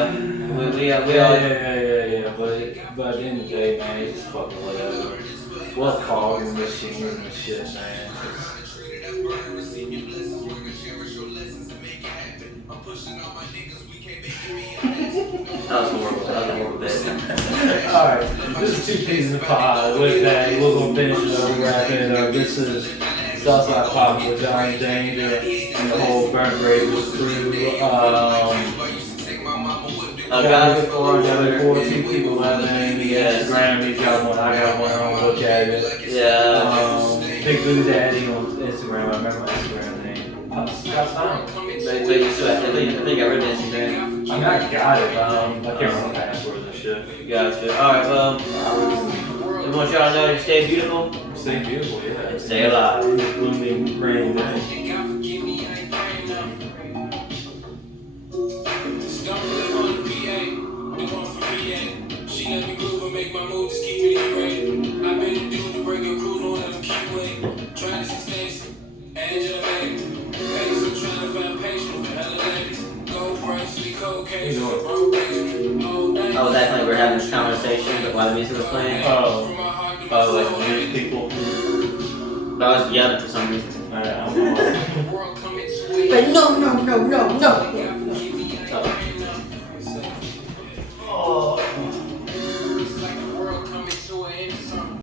We all yeah. But at the end of the day, man, it's just fucking whatever. What car and machine and shit, man. That was horrible bit. Alright, this is 2 Pieces of Pod. With that, we're gonna finish it up, wrap it up. This is Southside Pop with Johnny Danger and the whole Burnt Raiders crew. Got it for 2 people left in the Instagram. You got one, I got one. I don't look at it. Yeah. Big Blue Daddy on Instagram. I remember my Instagram name. Scott Stein. But you still, I think I read Instagram. I mean, I got it, but I can't remember passwords and shit. Gotcha. Alright, I want y'all to know to stay beautiful. Stay beautiful, yeah. And stay alive. Gloomy, rainy day. She let me groove and make my move, just keep it in. I've been doing the break your cruise on a cute way. Trying to see Stacy, Angela Baby. Pace, I'm trying to find patience for hella ladies. Gold price, cocaine, I was acting like we were having this conversation, but while the music was playing. Like weird people. But I was yelling for some reason. I don't know. But no.